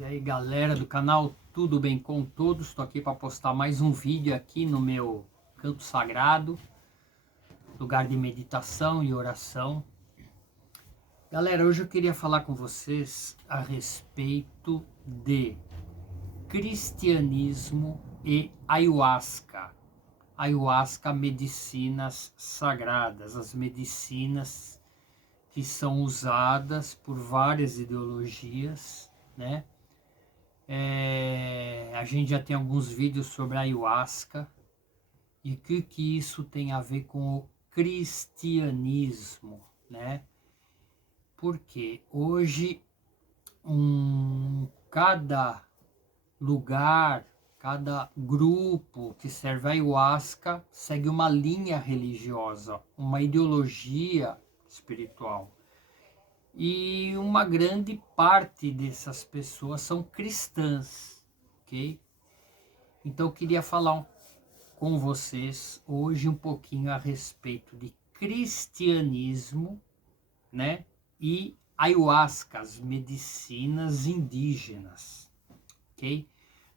E aí galera do canal, tudo bem com todos? Estou aqui para postar mais um vídeo aqui no meu canto sagrado, lugar de meditação e oração. Galera, hoje eu queria falar com vocês a respeito de cristianismo e ayahuasca. Ayahuasca, medicinas sagradas, as medicinas que são usadas por várias ideologias, né? A gente já tem alguns vídeos sobre a ayahuasca e o que isso tem a ver com o cristianismo, né? Porque hoje cada lugar, cada grupo que serve a ayahuasca segue uma linha religiosa, uma ideologia espiritual. E uma grande parte dessas pessoas são cristãs, ok? Então eu queria falar com vocês hoje um pouquinho a respeito de cristianismo, né? E ayahuasca, as medicinas indígenas, ok?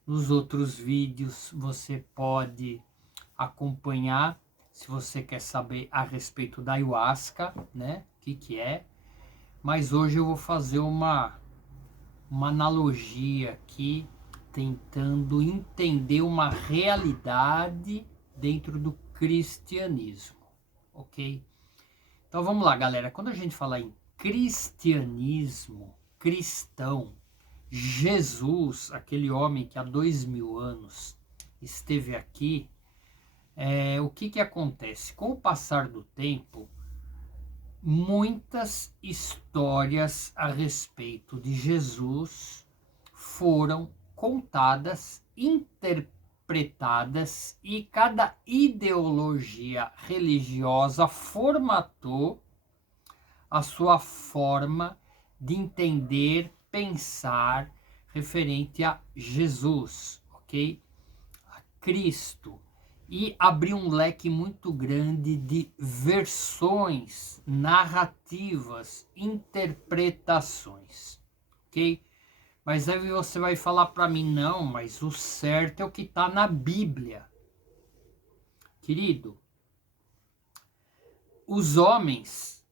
Nos outros vídeos você pode acompanhar, se você quer saber a respeito da ayahuasca, né? O que é. Mas hoje eu vou fazer uma analogia aqui, tentando entender uma realidade dentro do cristianismo, ok? Então vamos lá, galera. Quando a gente fala em cristianismo, cristão, Jesus, aquele homem que há 2000 anos esteve aqui, o que acontece? Com o passar do tempo, muitas histórias a respeito de Jesus foram contadas, interpretadas, e cada ideologia religiosa formatou a sua forma de entender, pensar referente a Jesus, ok? A Cristo. E abriu um leque muito grande de versões, narrativas, interpretações, ok? Mas aí você vai falar para mim, não, mas o certo é o que está na Bíblia. Querido, os homens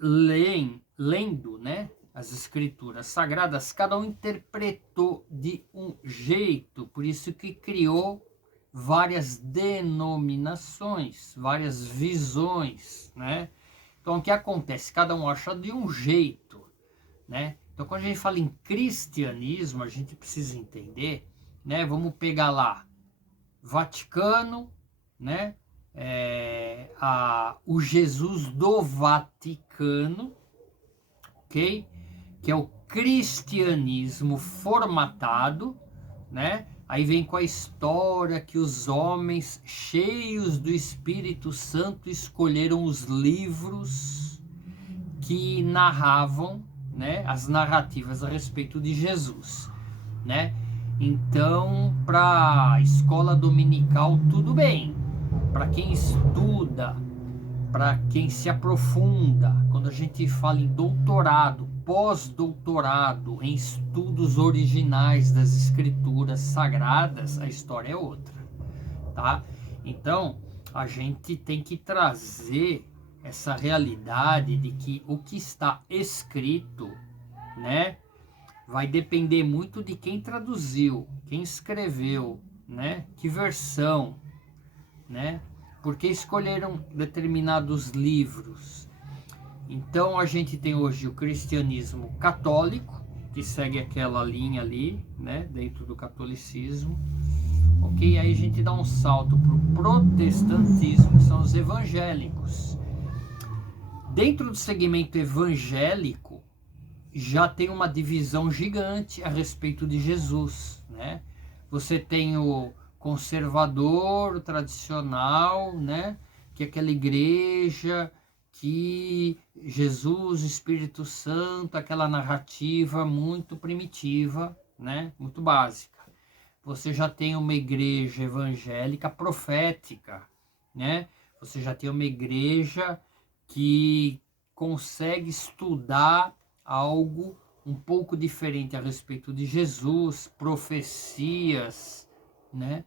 lendo, né, as escrituras sagradas, cada um interpretou de um jeito, por isso que criou várias denominações, várias visões, né? Então o que acontece? Cada um acha de um jeito, né? Então quando a gente fala em cristianismo, a gente precisa entender, né? Vamos pegar lá, Vaticano, né? O Jesus do Vaticano, ok? Que é o cristianismo formatado, né? Aí vem com a história que os homens cheios do Espírito Santo escolheram os livros que narravam, né, as narrativas a respeito de Jesus, né? Então, para a escola dominical, tudo bem. Para quem estuda, para quem se aprofunda, quando a gente fala em doutorado, pós-doutorado, em estudos originais das escrituras sagradas, a história é outra, tá? Então, a gente tem que trazer essa realidade de que o que está escrito, né, vai depender muito de quem traduziu, quem escreveu, né, que versão, né, porque escolheram determinados livros. Então a gente tem hoje o cristianismo católico, que segue aquela linha ali, né, dentro do catolicismo, ok? Aí a gente dá um salto para o protestantismo, que são os evangélicos. Dentro do segmento evangélico, já tem uma divisão gigante a respeito de Jesus, né? Você tem o conservador, o tradicional, né? Que é aquela igreja que Jesus, Espírito Santo, aquela narrativa muito primitiva, né? Muito básica. Você já tem uma igreja evangélica profética, né? Você já tem uma igreja que consegue estudar algo um pouco diferente a respeito de Jesus, profecias, né?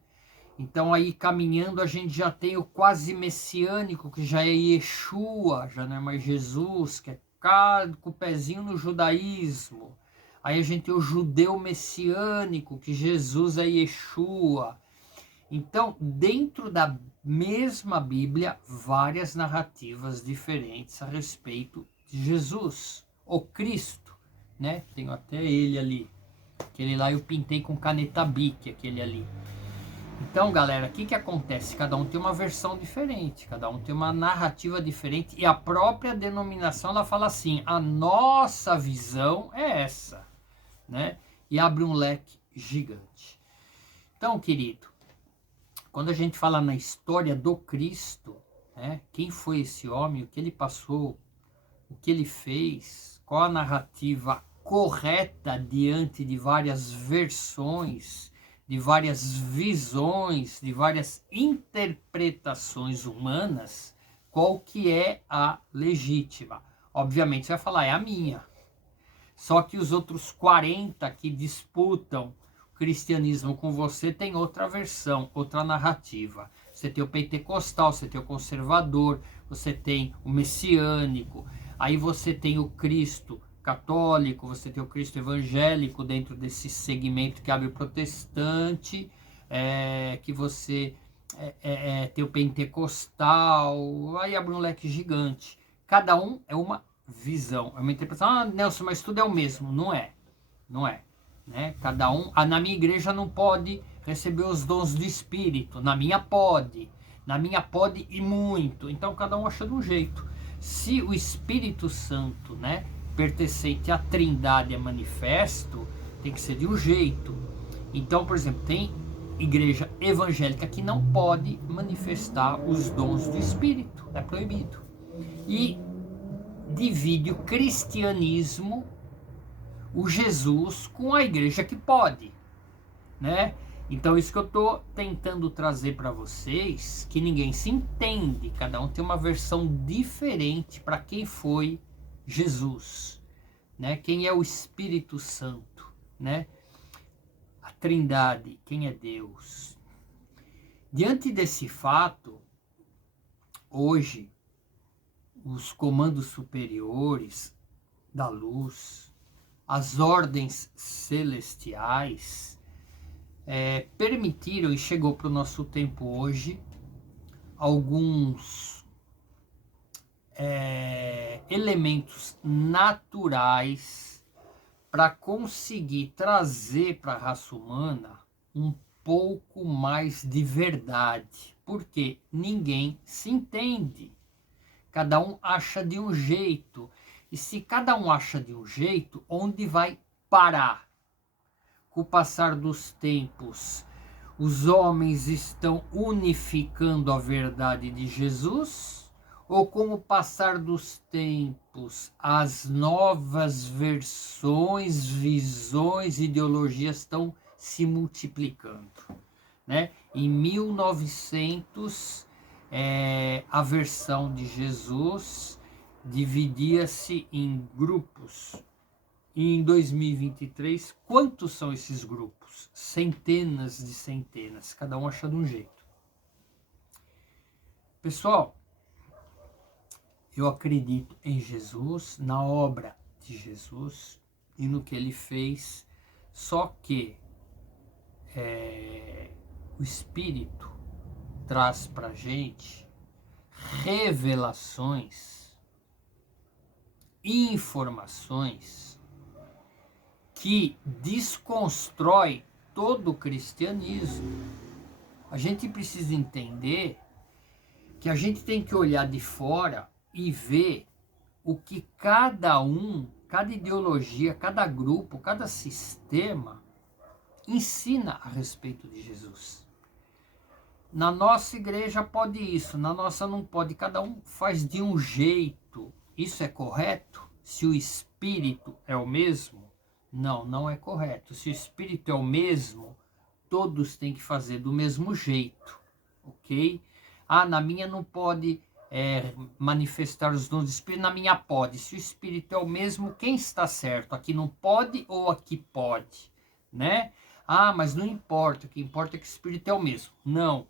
Então aí caminhando a gente já tem o quase messiânico, que já é Yeshua, já não é mais Jesus, que é com o pezinho no judaísmo. Aí a gente tem o judeu messiânico, que Jesus é Yeshua. Então, dentro da mesma Bíblia, várias narrativas diferentes a respeito de Jesus, o Cristo, né? Tenho até ele ali. Aquele lá eu pintei com caneta Bic, aquele ali. Então, galera, o que acontece? Cada um tem uma versão diferente, cada um tem uma narrativa diferente, e a própria denominação ela fala assim: a nossa visão é essa, né? E abre um leque gigante. Então, querido, quando a gente fala na história do Cristo, né? Quem foi esse homem, o que ele passou, o que ele fez, qual a narrativa correta diante de várias versões, de várias visões, de várias interpretações humanas, qual que é a legítima? Obviamente você vai falar, é a minha. Só que os outros 40 que disputam o cristianismo com você tem outra versão, outra narrativa. Você tem o pentecostal, você tem o conservador, você tem o messiânico, aí você tem o Cristo católico, você tem o Cristo evangélico dentro desse segmento que abre o protestante, que você tem o pentecostal, aí abre um leque gigante. Cada um é uma visão, é uma interpretação. Ah, Nelson, mas tudo é o mesmo. Não é, não é, né? Cada um, na minha igreja não pode receber os dons do Espírito, na minha pode e muito. Então cada um acha de um jeito. Se o Espírito Santo, né, pertencente à Trindade é manifesto, tem que ser de um jeito. Então, por exemplo, tem igreja evangélica que não pode manifestar os dons do Espírito, é proibido. E divide o cristianismo, o Jesus, com a igreja que pode, né? Então isso que eu estou tentando trazer para vocês, que ninguém se entende, cada um tem uma versão diferente para quem foi Jesus, né? Quem é o Espírito Santo, né? A Trindade, quem é Deus. Diante desse fato, hoje, os comandos superiores da luz, as ordens celestiais, permitiram, e chegou para o nosso tempo hoje, alguns elementos naturais para conseguir trazer para a raça humana um pouco mais de verdade, porque ninguém se entende. Cada um acha de um jeito. E se cada um acha de um jeito, onde vai parar? Com o passar dos tempos, os homens estão unificando a verdade de Jesus? Ou com o passar dos tempos, as novas versões, visões, ideologias estão se multiplicando, né? Em 1900, a versão de Jesus dividia-se em grupos. E em 2023, quantos são esses grupos? Centenas de centenas, cada um achando um jeito. Pessoal, eu acredito em Jesus, na obra de Jesus e no que ele fez, só que o Espírito traz para gente revelações, informações que desconstrói todo o cristianismo. A gente precisa entender que a gente tem que olhar de fora e ver o que cada ideologia, cada grupo, cada sistema ensina a respeito de Jesus. Na nossa igreja pode isso, na nossa não pode, cada um faz de um jeito. Isso é correto? Se o Espírito é o mesmo? Não, não é correto. Se o Espírito é o mesmo, todos têm que fazer do mesmo jeito, ok? Ah, na minha não pode manifestar os dons do Espírito, na minha pode. Se o Espírito é o mesmo, quem está certo? Aqui não pode ou aqui pode? Né? Ah, mas não importa, o que importa é que o Espírito é o mesmo. Não,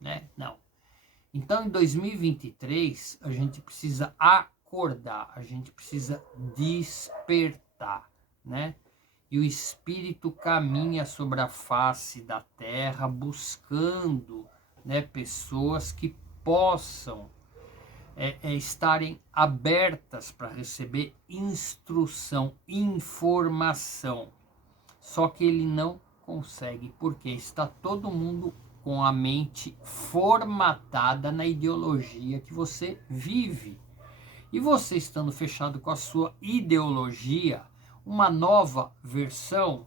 né? Não. Então, em 2023, a gente precisa acordar, a gente precisa despertar, né? E o Espírito caminha sobre a face da terra buscando, né, pessoas que possam estarem abertas para receber instrução, informação. Só que ele não consegue, porque está todo mundo com a mente formatada na ideologia que você vive. E você estando fechado com a sua ideologia, uma nova versão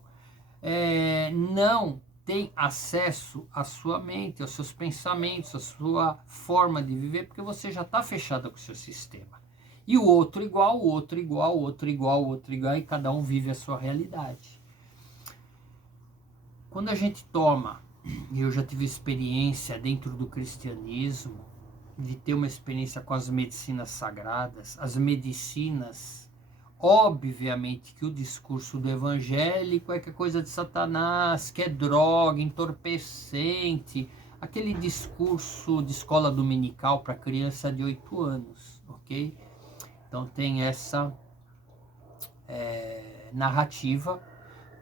não tem acesso à sua mente, aos seus pensamentos, à sua forma de viver, porque você já está fechado com o seu sistema. E o outro igual, o outro igual, o outro igual, o outro igual, e cada um vive a sua realidade. Quando a gente toma, e eu já tive experiência dentro do cristianismo, de ter uma experiência com as medicinas sagradas, as medicinas, obviamente que o discurso do evangélico é que é coisa de Satanás, que é droga, entorpecente, aquele discurso de escola dominical para criança de 8 anos, ok? Então tem essa narrativa,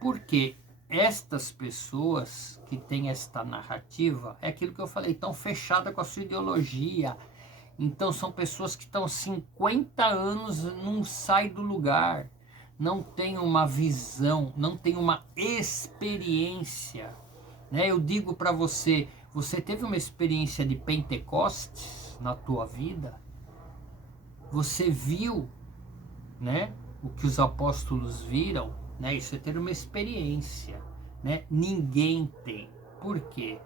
porque estas pessoas que têm esta narrativa, é aquilo que eu falei, estão fechadas com a sua ideologia. Então são pessoas que estão 50 anos, não sai do lugar, não tem uma visão, não tem uma experiência, né? Eu digo para você, você teve uma experiência de Pentecostes na tua vida? Você viu, né, o que os apóstolos viram, né? Isso é ter uma experiência, né? Ninguém tem. Por quê?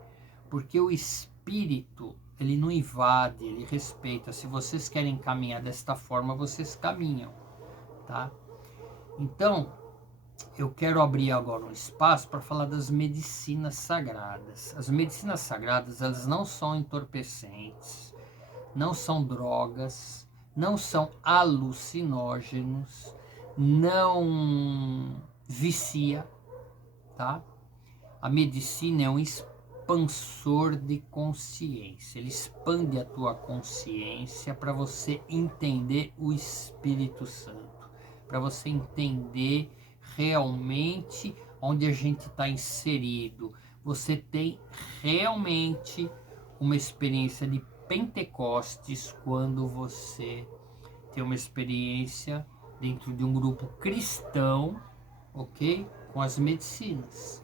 Porque o Espírito, ele não invade, ele respeita. Se vocês querem caminhar desta forma, vocês caminham, tá? Então, eu quero abrir agora um espaço para falar das medicinas sagradas. As medicinas sagradas, elas não são entorpecentes, não são drogas, não são alucinógenos, não vicia, tá? A medicina é um expansor de consciência. Ele expande a tua consciência para você entender o Espírito Santo, para você entender realmente onde a gente está inserido. Você tem realmente uma experiência de Pentecostes quando você tem uma experiência dentro de um grupo cristão, ok? Com as medicinas,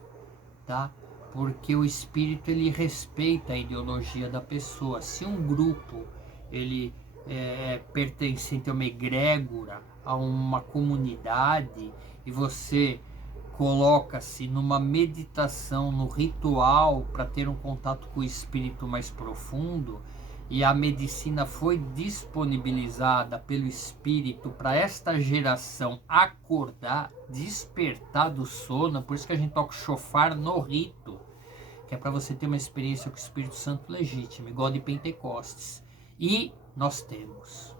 tá? Porque o espírito, ele respeita a ideologia da pessoa. Se um grupo, ele pertencente a uma egrégora, a uma comunidade, e você coloca-se numa meditação, no ritual, para ter um contato com o espírito mais profundo, e a medicina foi disponibilizada pelo Espírito para esta geração acordar, despertar do sono. Por isso que a gente toca o chofar no rito, que é para você ter uma experiência com o Espírito Santo legítimo, igual de Pentecostes. E nós temos,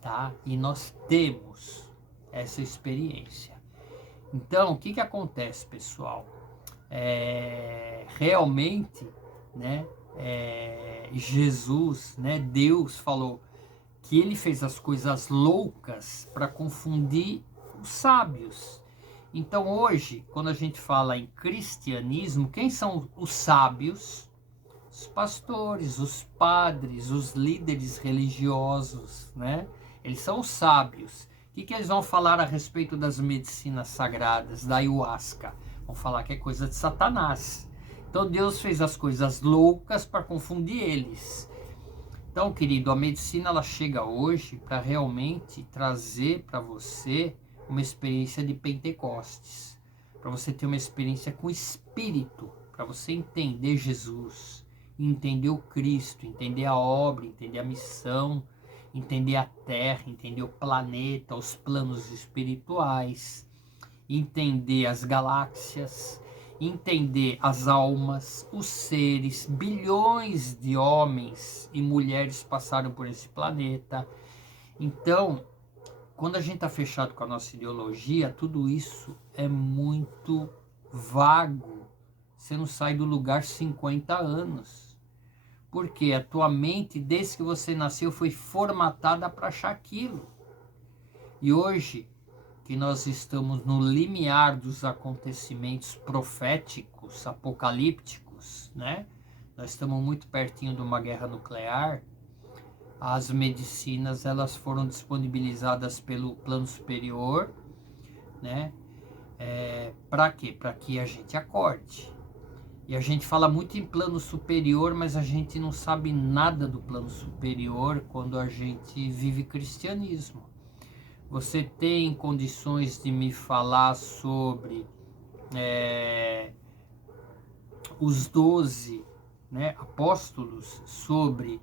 tá? E nós temos essa experiência. Então, o que acontece, pessoal? Realmente, né? Jesus, né, Deus falou que ele fez as coisas loucas para confundir os sábios. Então hoje, quando a gente fala em cristianismo, quem são os sábios? Os pastores, os padres, os líderes religiosos, né? Eles são os sábios. O que eles vão falar a respeito das medicinas sagradas, da ayahuasca? Vão falar que é coisa de Satanás. Então Deus fez as coisas loucas para confundir eles. Então, querido, a medicina, ela chega hoje para realmente trazer para você uma experiência de Pentecostes, para você ter uma experiência com o Espírito, para você entender Jesus, entender o Cristo, entender a obra, entender a missão, entender a Terra, entender o planeta, os planos espirituais, entender as galáxias, entender as almas, os seres, bilhões de homens e mulheres passaram por esse planeta. Então, quando a gente está fechado com a nossa ideologia, tudo isso é muito vago. Você não sai do lugar 50 anos. Porque a tua mente, desde que você nasceu, foi formatada para achar aquilo. E hoje, que nós estamos no limiar dos acontecimentos proféticos, apocalípticos, né? Nós estamos muito pertinho de uma guerra nuclear. As medicinas, elas foram disponibilizadas pelo plano superior, né? Para quê? Para que a gente acorde. E a gente fala muito em plano superior, mas a gente não sabe nada do plano superior quando a gente vive cristianismo. Você tem condições de me falar sobre os 12, né, apóstolos, sobre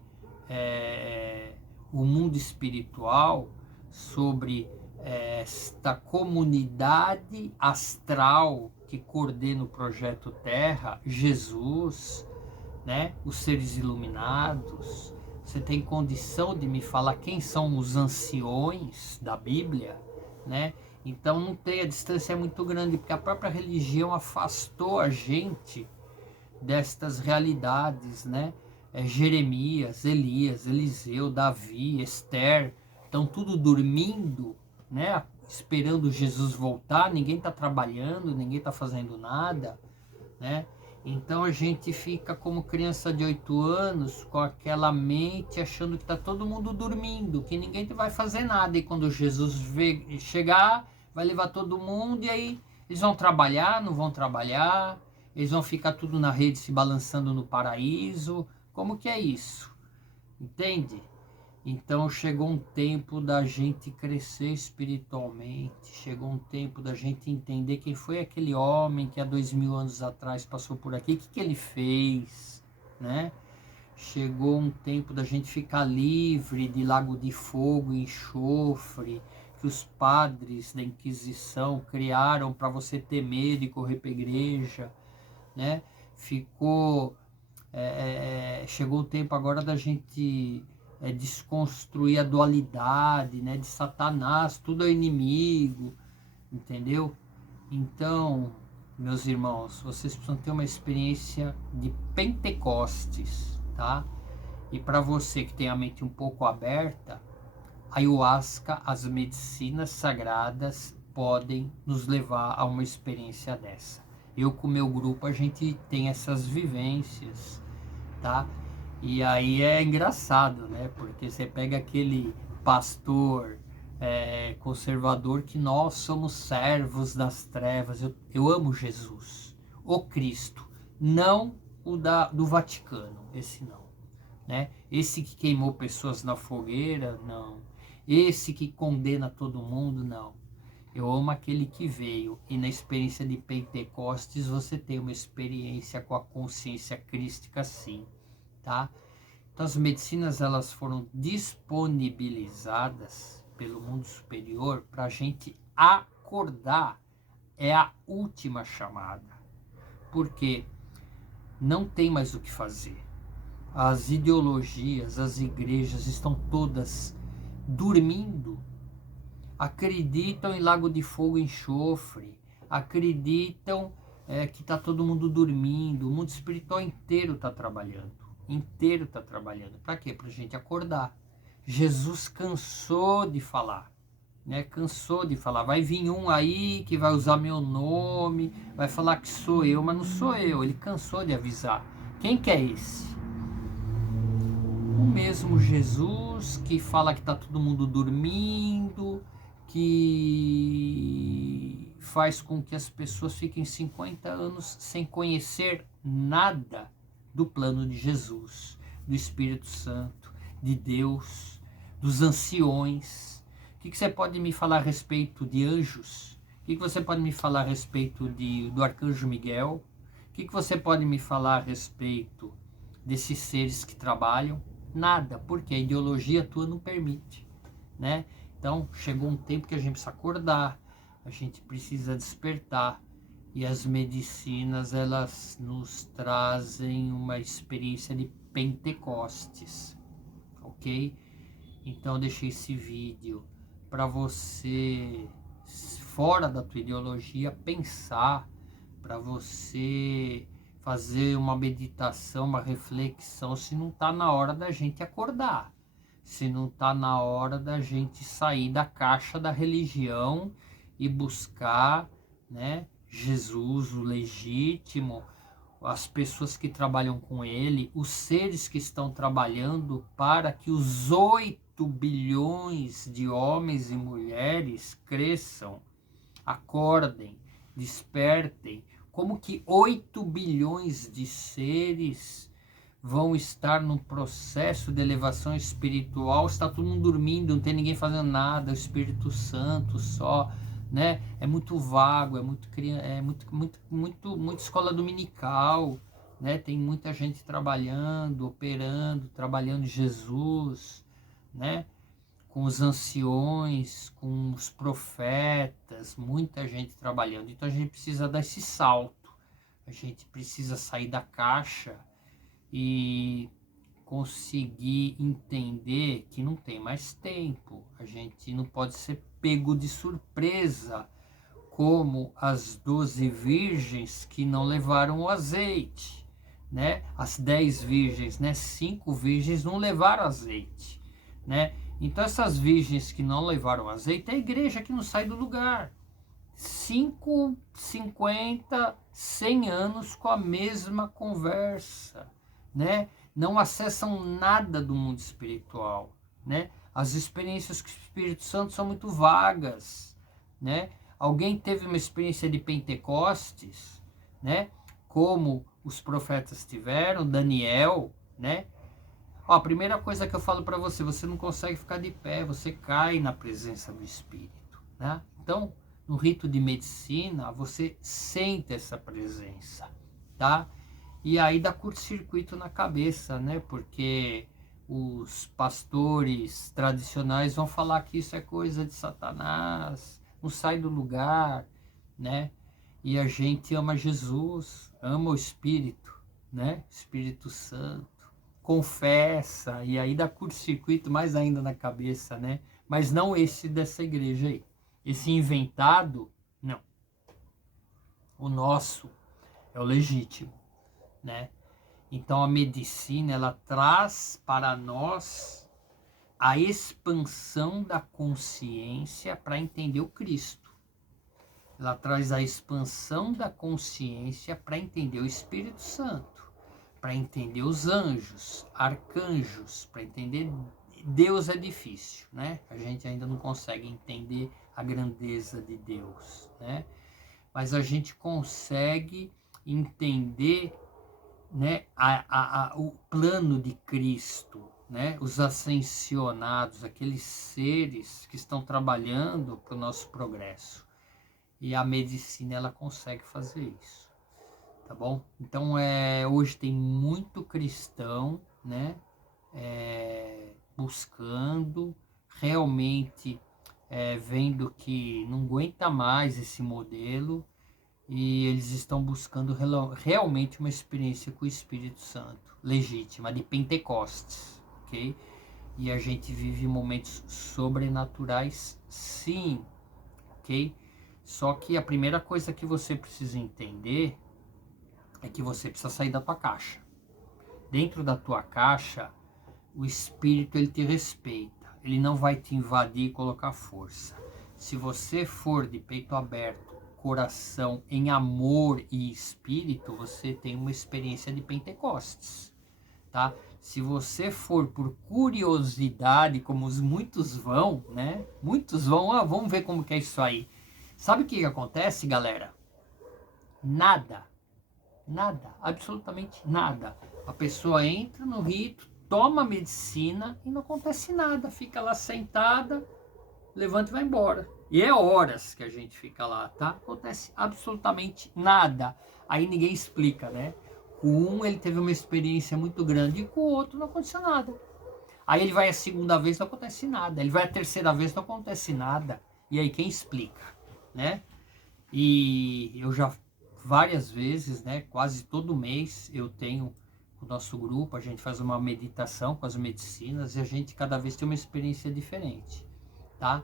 o mundo espiritual, sobre esta comunidade astral que coordena o projeto Terra, Jesus, né, os seres iluminados? Você tem condição de me falar quem são os anciões da Bíblia, né? Então não tem, a distância é muito grande, porque a própria religião afastou a gente destas realidades, né? Jeremias, Elias, Eliseu, Davi, Esther, estão tudo dormindo, né? Esperando Jesus voltar, ninguém está trabalhando, ninguém está fazendo nada, né? Então a gente fica como criança de 8 anos, com aquela mente achando que está todo mundo dormindo, que ninguém vai fazer nada, e quando Jesus chegar, vai levar todo mundo, e aí eles vão trabalhar, não vão trabalhar, eles vão ficar tudo na rede se balançando no paraíso. Como que é isso? Entende? Então chegou um tempo da gente crescer espiritualmente, chegou um tempo da gente entender quem foi aquele homem que há 2000 anos atrás passou por aqui, o que ele fez, né? Chegou um tempo da gente ficar livre de lago de fogo e enxofre, que os padres da Inquisição criaram para você ter medo e correr para a igreja, né? Chegou o tempo agora da gente desconstruir a dualidade, né, de Satanás, tudo é inimigo, entendeu? Então, meus irmãos, vocês precisam ter uma experiência de Pentecostes, tá? E para você que tem a mente um pouco aberta, a ayahuasca, as medicinas sagradas podem nos levar a uma experiência dessa. Eu com o meu grupo, a gente tem essas vivências, tá? E aí é engraçado, né? Porque você pega aquele pastor conservador que nós somos servos das trevas. Eu amo Jesus, o Cristo, não o do Vaticano, esse não, né? Esse que queimou pessoas na fogueira, não. Esse que condena todo mundo, não. Eu amo aquele que veio, e na experiência de Pentecostes você tem uma experiência com a consciência crística, sim, tá? Então as medicinas, elas foram disponibilizadas pelo mundo superior para a gente acordar. É a última chamada, porque não tem mais o que fazer. As ideologias, as igrejas estão todas dormindo. Acreditam em lago de fogo e enxofre, acreditam que está todo mundo dormindo. O mundo espiritual inteiro está trabalhando, para quê? Para a gente acordar. Jesus cansou de falar, né? Cansou de falar. Vai vir um aí que vai usar meu nome, vai falar que sou eu, mas não sou eu. Ele cansou de avisar. Quem que é esse? O mesmo Jesus que fala que está todo mundo dormindo, que faz com que as pessoas fiquem 50 anos sem conhecer nada do plano de Jesus, do Espírito Santo, de Deus, dos anciões. O que você pode me falar a respeito de anjos? O que você pode me falar a respeito do arcanjo Miguel? O que você pode me falar a respeito desses seres que trabalham? Nada, porque a ideologia tua não permite, né? Então chegou um tempo que a gente precisa acordar, a gente precisa despertar, E as medicinas, elas nos trazem uma experiência de Pentecostes, ok? Então eu deixei esse vídeo para você, fora da tua ideologia, pensar, para você fazer uma meditação, uma reflexão, se não está na hora da gente acordar, se não está na hora da gente sair da caixa da religião e buscar, né, Jesus, o legítimo, as pessoas que trabalham com ele, os seres que estão trabalhando para que os 8 bilhões de homens e mulheres cresçam, acordem, despertem. Como que 8 bilhões de seres vão estar num processo de elevação espiritual? Está todo mundo dormindo, não tem ninguém fazendo nada, o Espírito Santo só, né? É muito vago, é muito escola dominical, né? Tem muita gente trabalhando, operando, trabalhando Jesus, né? Com os anciões, com os profetas, muita gente trabalhando. Então a gente precisa dar esse salto, a gente precisa sair da caixa e conseguir entender que não tem mais tempo. A gente não pode ser pego de surpresa como as 12 virgens que não levaram o azeite, né? As 10 virgens, né? 5 virgens não levaram azeite, né? Então essas virgens que não levaram azeite, é a igreja que não sai do lugar. 5, 50, 100 anos com a mesma conversa, né? Não acessam nada do mundo espiritual, né? As experiências com o Espírito Santo são muito vagas, né? Alguém teve uma experiência de Pentecostes, né? Como os profetas tiveram, Daniel, né? Ó, a primeira coisa que eu falo para você, você não consegue ficar de pé, você cai na presença do Espírito, né? Então, no rito de medicina, você sente essa presença, tá? E aí dá curto-circuito na cabeça, né? Porque os pastores tradicionais vão falar que isso é coisa de Satanás, não sai do lugar, né? E a gente ama Jesus, ama o Espírito, né? Espírito Santo, confessa, e aí dá curto-circuito mais ainda na cabeça, né? Mas não esse dessa igreja aí. Esse inventado, não. O nosso é o legítimo, né? Então a medicina, ela traz para nós a expansão da consciência para entender o Cristo. Ela traz a expansão da consciência para entender o Espírito Santo, para entender os anjos, arcanjos, para entender Deus. É difícil, né? A gente ainda não consegue entender a grandeza de Deus, né? Mas a gente consegue entender, né, o plano de Cristo, né? Os ascensionados, aqueles seres que estão trabalhando para o nosso progresso. E a medicina, ela consegue fazer isso, tá bom? Então, hoje tem muito cristão, né, buscando, realmente vendo que não aguenta mais esse modelo, e eles estão buscando realmente uma experiência com o Espírito Santo, legítima, de Pentecostes, ok? E a gente vive momentos sobrenaturais, sim, ok? Só que a primeira coisa que você precisa entender é que você precisa sair da tua caixa. Dentro da tua caixa, o Espírito, ele te respeita, ele não vai te invadir e colocar força. Se você for de peito aberto, coração em amor e espírito, você tem uma experiência de Pentecostes, tá? Se você for por curiosidade, como muitos vão, né? Muitos vão, vamos ver como que é isso aí. Sabe o que acontece, galera? Nada, absolutamente nada. A pessoa entra no rito, toma a medicina e não acontece nada. Fica lá sentada, levanta e vai embora. E é horas que a gente fica lá, tá? Acontece absolutamente nada. Aí ninguém explica, né? Com um ele teve uma experiência muito grande e com o outro não aconteceu nada. Aí ele vai a segunda vez, não acontece nada. Ele vai a terceira vez, não acontece nada. E aí quem explica, né? E eu já várias vezes, né? Quase todo mês eu tenho o nosso grupo, a gente faz uma meditação com as medicinas e a gente cada vez tem uma experiência diferente, tá?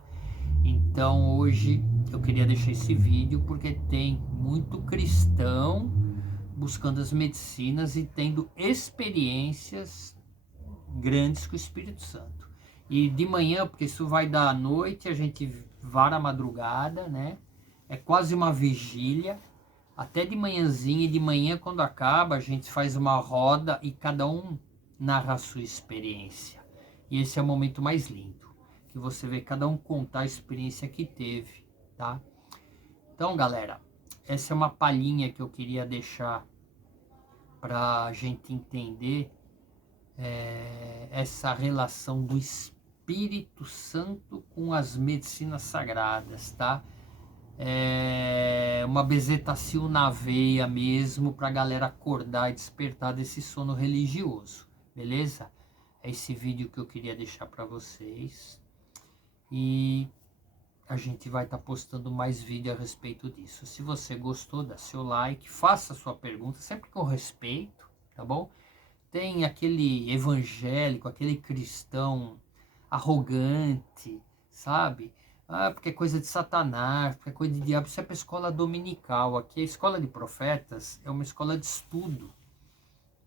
Então hoje eu queria deixar esse vídeo porque tem muito cristão buscando as medicinas e tendo experiências grandes com o Espírito Santo. E de manhã, porque isso vai dar à noite, a gente vara a madrugada, né? É quase uma vigília, até de manhãzinha, e de manhã quando acaba, a gente faz uma roda e cada um narra a sua experiência. E esse é o momento mais lindo, que você vê cada um contar a experiência que teve, tá? Então, galera, essa é uma palhinha que eu queria deixar para a gente entender essa relação do Espírito Santo com as medicinas sagradas, tá? Uma bezetacil na veia mesmo para a galera acordar e despertar desse sono religioso, beleza? É esse vídeo que eu queria deixar para vocês e a gente vai estar postando mais vídeo a respeito disso. Se você gostou, dá seu like, faça sua pergunta, sempre com respeito, tá bom? Tem aquele evangélico, aquele cristão arrogante, sabe? Ah, porque é coisa de Satanás, porque é coisa de diabo. Isso é para a escola dominical. Aqui a escola de profetas é uma escola de estudo.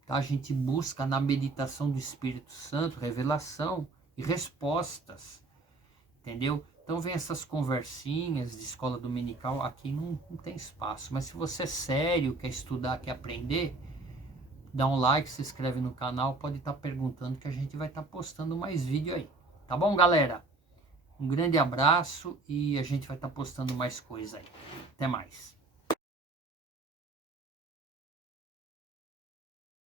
Tá? A gente busca na meditação do Espírito Santo revelação e respostas. Entendeu? Então vem essas conversinhas de escola dominical, aqui não tem espaço. Mas se você é sério, quer estudar, quer aprender, dá um like, se inscreve no canal, pode estar perguntando que a gente vai estar postando mais vídeo aí. Tá bom, galera? Um grande abraço e a gente vai estar postando mais coisa aí. Até mais.